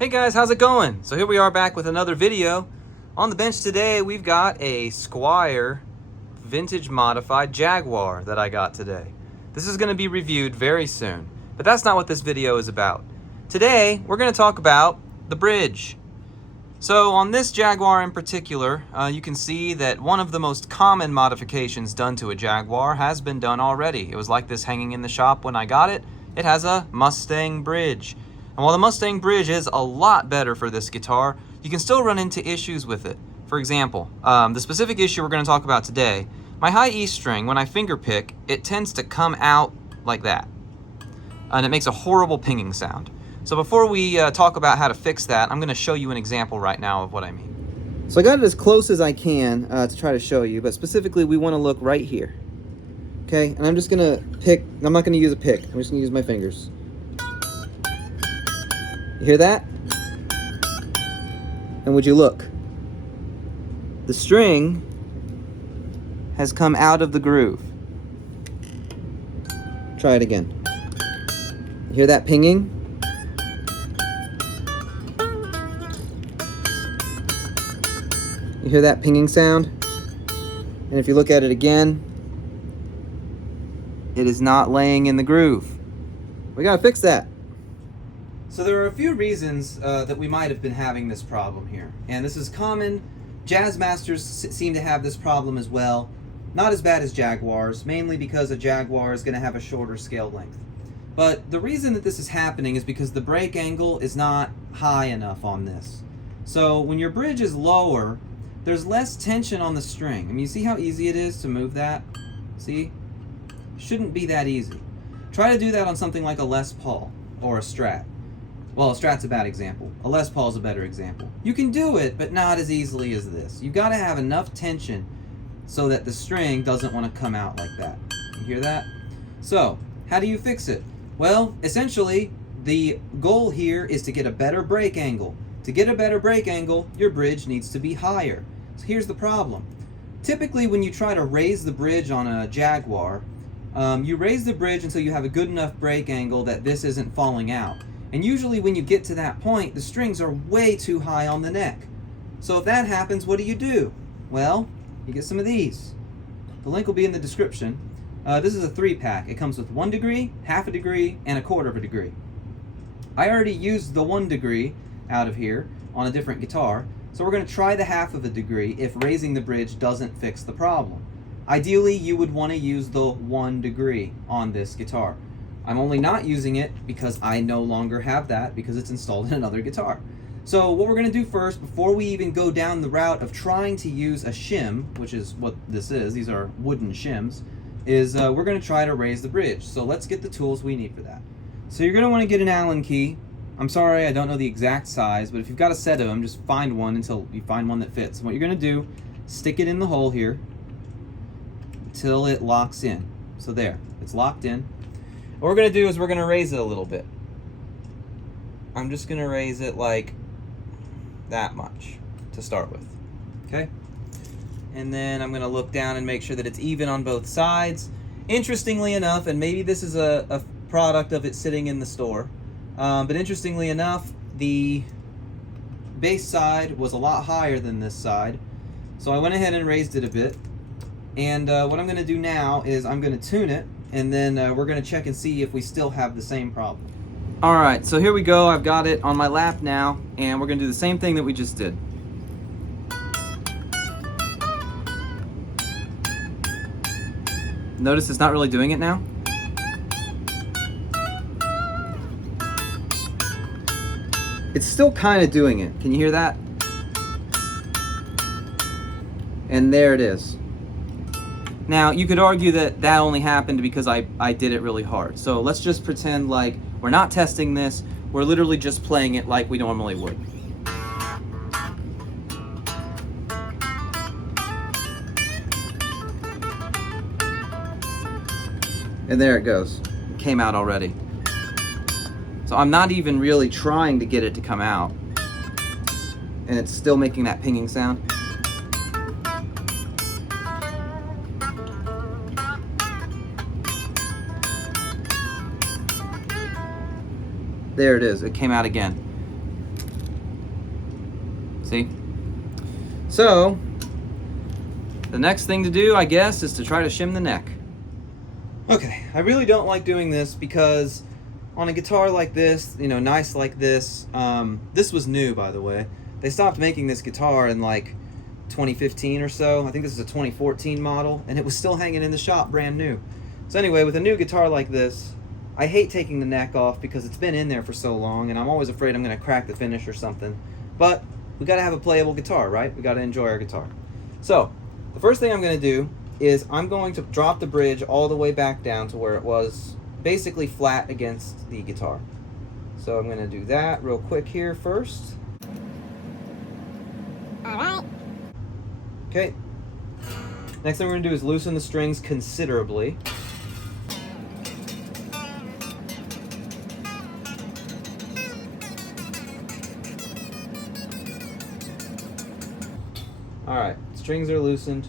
Hey guys, how's it going? So here we are back with another video. On the bench today, we've got a Squier vintage modified Jaguar that I got today. This is going to be reviewed very soon, but that's not what this video is about. Today, we're going to talk about the bridge. So on this Jaguar in particular, you can see that one of the most common modifications done to a Jaguar has been done already. It was like this hanging in the shop when I got it. It has a Mustang bridge. And while the Mustang bridge is a lot better for this guitar, you can still run into issues with it. For example, the specific issue we're going to talk about today, my high E string, when I finger pick, it tends to come out like that. And it makes a horrible pinging sound. So before we talk about how to fix that, I'm going to show you an example right now of what I mean. So I got it as close as I can to try to show you, but specifically we want to look right here. Okay, and I'm just going to pick, I'm not going to use a pick, I'm just going to use my fingers. You hear that? And would you look? The string has come out of the groove. Try it again. You hear that pinging? You hear that pinging sound? And if you look at it again, it is not laying in the groove. We gotta fix that. So there are a few reasons that we might have been having this problem here. And this is common. Jazz masters seem to have this problem as well. Not as bad as Jaguars, mainly because a Jaguar is going to have a shorter scale length. But the reason that this is happening is because the break angle is not high enough on this. So when your bridge is lower, there's less tension on the string. I mean, you see how easy it is to move that? See? Shouldn't be that easy. Try to do that on something like a Les Paul or a Strat. Well, a Strat's a bad example. A Les Paul's a better example. You can do it, but not as easily as this. You've got to have enough tension so that the string doesn't want to come out like that. You hear that? So, how do you fix it? Well, essentially, the goal here is to get a better break angle. To get a better break angle, your bridge needs to be higher. So here's the problem. Typically, when you try to raise the bridge on a Jaguar, you raise the bridge until you have a good enough break angle that this isn't falling out. And usually when you get to that point, the strings are way too high on the neck. So if that happens, what do? Well, you get some of these. The link will be in the description. This is a 3-pack. It comes with 1 degree, half a degree, and 1/4 of a degree. I already used the 1 degree out of here on a different guitar, so we're going to try the half of a degree if raising the bridge doesn't fix the problem. Ideally, you would want to use the 1 degree on this guitar. I'm only not using it because I no longer have that because it's installed in another guitar. So what we're going to do first, before we even go down the route of trying to use a shim, which is what this is, these are wooden shims, is we're going to try to raise the bridge. So let's get the tools we need for that. So you're going to want to get an Allen key. I'm sorry, I don't know the exact size, but if you've got a set of them, just find one until you find one that fits. And what you're going to do, stick it in the hole here until it locks in. So there, it's locked in. What we're going to do is we're going to raise it a little bit. I'm just going to raise it like that much to start with. Okay? And then I'm going to look down and make sure that it's even on both sides. Interestingly enough, and maybe this is a product of it sitting in the store, but interestingly enough, the bass side was a lot higher than this side. So I went ahead and raised it a bit. And what I'm going to do now is I'm going to tune it. And then we're going to check and see if we still have the same problem. Alright, so here we go. I've got it on my lap now, and we're going to do the same thing that we just did. Notice it's not really doing it now? It's still kind of doing it. Can you hear that? And there it is. Now, you could argue that that only happened because I did it really hard. So let's just pretend like we're not testing this. We're literally just playing it like we normally would. And there it goes. It came out already. So I'm not even really trying to get it to come out. And it's still making that pinging sound. There it is. It came out again. See? So, the next thing to do, I guess, is to try to shim the neck. Okay, I really don't like doing this because on a guitar like this, you know, nice like this, this was new, by the way. They stopped making this guitar in like 2015 or so. I think this is a 2014 model, and it was still hanging in the shop brand new. So anyway, with a new guitar like this, I hate taking the neck off because it's been in there for so long, and I'm always afraid I'm going to crack the finish or something. But we got to have a playable guitar, right? We got to enjoy our guitar. So the first thing I'm going to do is I'm going to drop the bridge all the way back down to where it was basically flat against the guitar. So I'm going to do that real quick here first. Alright. Okay. Next thing we're going to do is loosen the strings considerably. Alright, strings are loosened.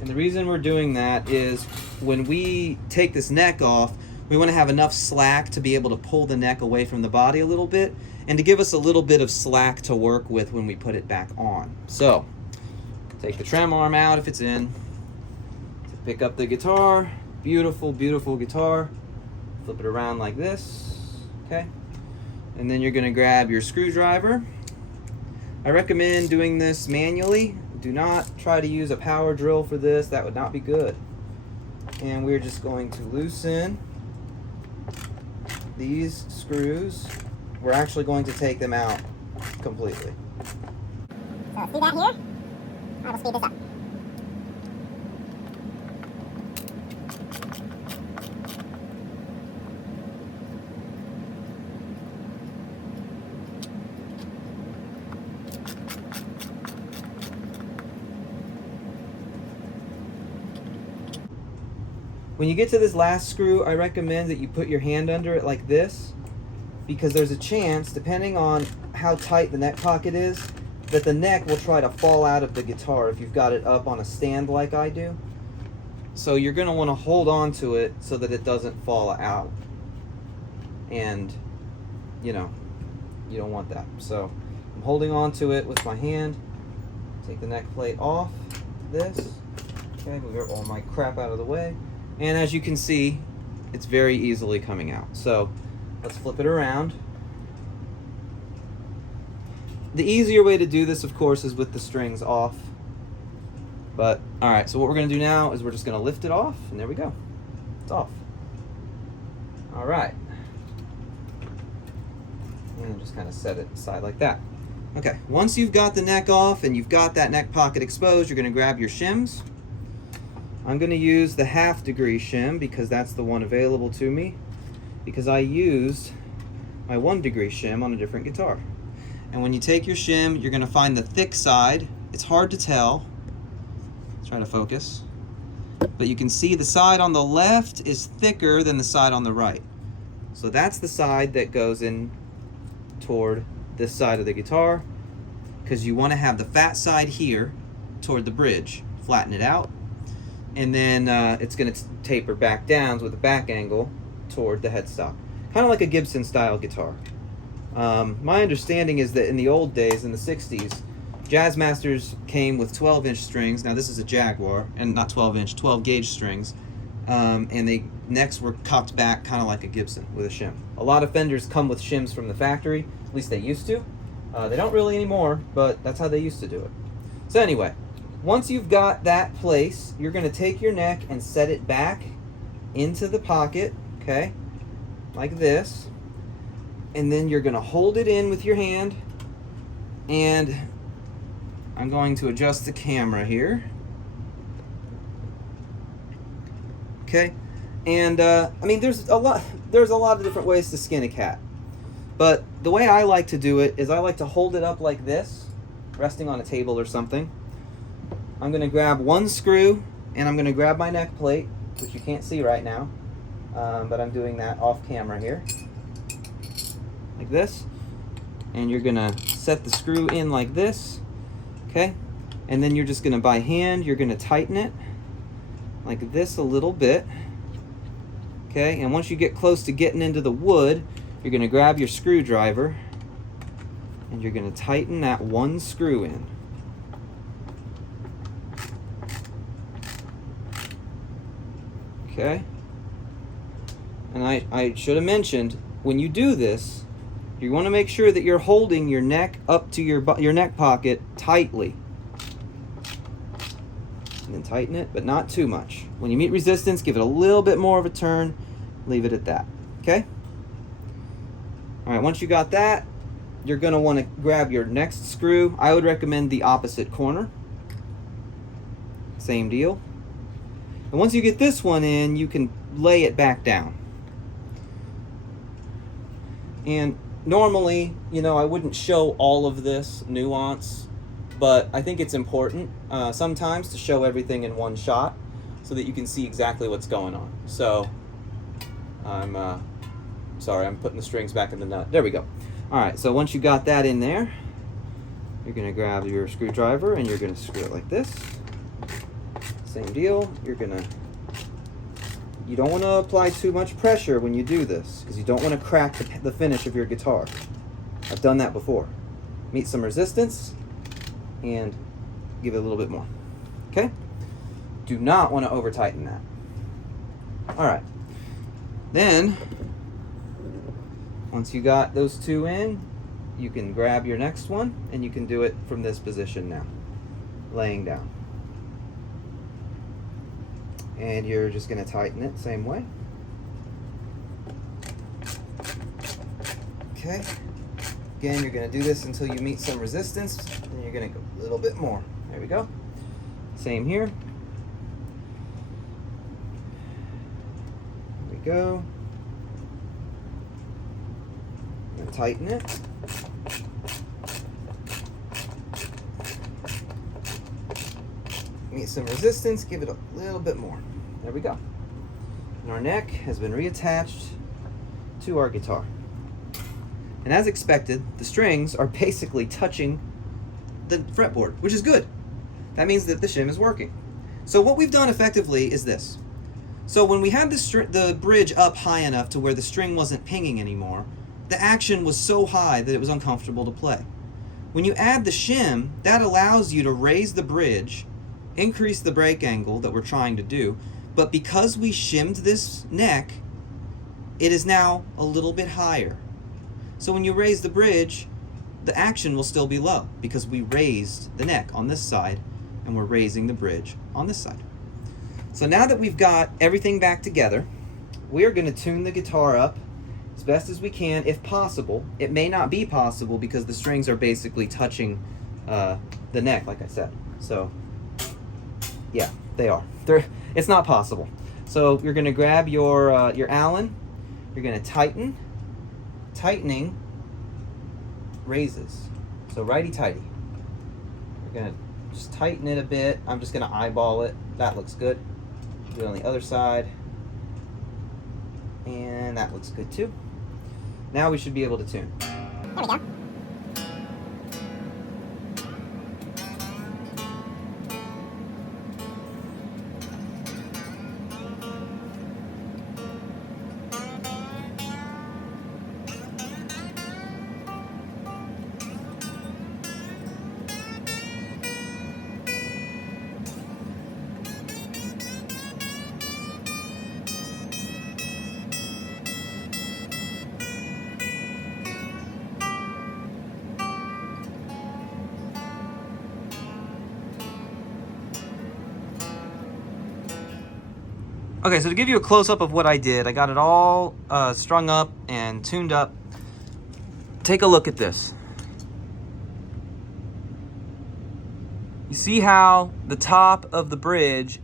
And the reason we're doing that is when we take this neck off, we want to have enough slack to be able to pull the neck away from the body a little bit and to give us a little bit of slack to work with when we put it back on. So, take the trem arm out if it's in. Pick up the guitar. Beautiful, beautiful guitar. Flip it around like this. Okay. And then you're going to grab your screwdriver. I recommend doing this manually. Do not try to use a power drill for this. That would not be good. And we're just going to loosen these screws. We're actually going to take them out completely. So let's do that here. I will speed this up. When you get to this last screw, I recommend that you put your hand under it like this, because there's a chance, depending on how tight the neck pocket is, that the neck will try to fall out of the guitar if you've got it up on a stand like I do. So you're going to want to hold on to it so that it doesn't fall out. And, you know, you don't want that. So I'm holding on to it with my hand. Take the neck plate off, this. Okay, move all my crap out of the way. And as you can see, it's very easily coming out. So let's flip it around. The easier way to do this, of course, is with the strings off. But, alright, so what we're going to do now is we're just going to lift it off, and there we go. It's off. Alright. And just kind of set it aside like that. Okay, once you've got the neck off and you've got that neck pocket exposed, you're going to grab your shims. I'm going to use the 1/2 degree shim because that's the one available to me, because I used my 1 degree shim on a different guitar. And when you take your shim, you're going to find the thick side. It's hard to tell. Try to focus. But you can see the side on the left is thicker than the side on the right. So that's the side that goes in toward this side of the guitar, because you want to have the fat side here toward the bridge. Flatten it out. And then it's going to taper back down with a back angle toward the headstock. Kind of like a Gibson style guitar. My understanding is that in the old days, in the 60s, Jazz Masters came with 12-inch strings. Now this is a Jaguar, and not 12-inch, 12-gauge strings. And the necks were cocked back kind of like a Gibson with a shim. A lot of Fenders come with shims from the factory, at least they used to. They don't really anymore, but that's how they used to do it. So anyway, once you've got that place, you're going to take your neck and set it back into the pocket, okay, like this. And then you're going to hold it in with your hand, and I'm going to adjust the camera here. Okay, and I mean, there's a lot of different ways to skin a cat, but the way I like to do it is I like to hold it up like this, resting on a table or something. I'm going to grab one screw, and I'm going to grab my neck plate, which you can't see right now, but I'm doing that off camera here, like this. And you're going to set the screw in like this, okay? And then you're just going to, by hand, you're going to tighten it like this a little bit, okay? And once you get close to getting into the wood, you're going to grab your screwdriver, and you're going to tighten that one screw in. Okay? And I should have mentioned, when you do this, you want to make sure that you're holding your neck up to your neck pocket tightly. And then tighten it, but not too much. When you meet resistance, give it a little bit more of a turn, leave it at that. Okay? All right, once you got that, you're going to want to grab your next screw. I would recommend the opposite corner. Same deal. And once you get this one in, you can lay it back down. And normally, you know, I wouldn't show all of this nuance, but I think it's important sometimes to show everything in one shot so that you can see exactly what's going on. So I'm sorry, I'm putting the strings back in the nut. There we go. All right, so once you got that in there, you're gonna grab your screwdriver and you're gonna screw it like this. Same deal. You don't want to apply too much pressure when you do this because you don't want to crack the finish of your guitar. I've done that before. Meet some resistance and give it a little bit more. Okay? Do not want to over tighten that. All right. Then, once you got those two in, you can grab your next one and you can do it from this position now, laying down. And you're just going to tighten it same way. Okay. Again, you're going to do this until you meet some resistance, and you're going to go a little bit more. There we go. Same here. There we go. I'm going to tighten it. Meet some resistance, give it a little bit more. There we go. And our neck has been reattached to our guitar. And as expected, the strings are basically touching the fretboard, which is good. That means that the shim is working. So what we've done effectively is this. So when we had the bridge up high enough to where the string wasn't pinging anymore, the action was so high that it was uncomfortable to play. When you add the shim, that allows you to raise the bridge, increase the break angle that we're trying to do, but because we shimmed this neck, it is now a little bit higher. So when you raise the bridge, the action will still be low because we raised the neck on this side and we're raising the bridge on this side. So now that we've got everything back together, we are going to tune the guitar up as best as we can if possible. It may not be possible because the strings are basically touching the neck, like I said. So yeah, they are. It's not possible. So you're going to grab your Allen. You're going to tighten. Tightening raises. So righty-tighty. We're going to just tighten it a bit. I'm just going to eyeball it. That looks good. Do it on the other side. And that looks good too. Now we should be able to tune. There we go. Okay, so to give you a close-up of what I did, I got it all strung up and tuned up. Take a look at this. You see how the top of the bridge,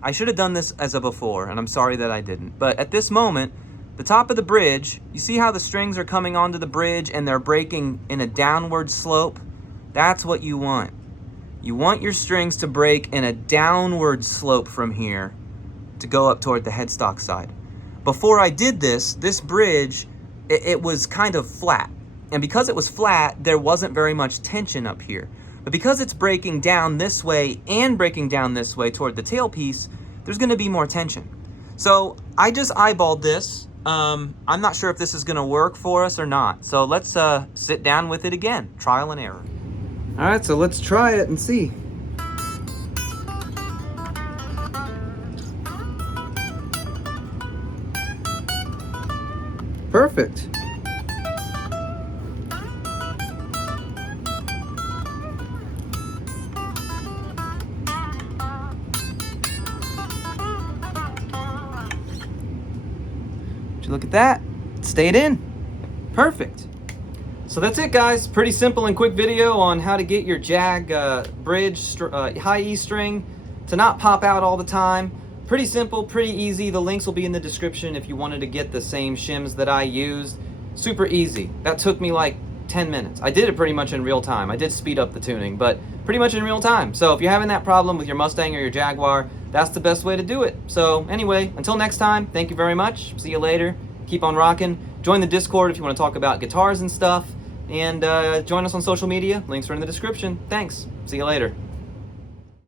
I should have done this as a before, and I'm sorry that I didn't. But at this moment, the top of the bridge, you see how the strings are coming onto the bridge and they're breaking in a downward slope? That's what you want. You want your strings to break in a downward slope from here to go up toward the headstock side. Before I did this bridge, it was kind of flat. And because it was flat, there wasn't very much tension up here. But because it's breaking down this way and breaking down this way toward the tailpiece, there's gonna be more tension. So I just eyeballed this I'm not sure if this is going to work for us or not. So let's sit down with it again. Trial and error. All right, so let's try it and see. Perfect. Would you look at that? It stayed in. Perfect. So that's it, guys. Pretty simple and quick video on how to get your Jag bridge high E string to not pop out all the time. Pretty simple, pretty easy. The links will be in the description if you wanted to get the same shims that I used. Super easy. That took me like 10 minutes. I did it pretty much in real time. I did speed up the tuning, but pretty much in real time. So if you're having that problem with your Mustang or your Jaguar, that's the best way to do it. So anyway, until next time, thank you very much. See you later. Keep on rocking. Join the Discord if you want to talk about guitars and stuff. And join us on social media. Links are in the description. Thanks. See you later.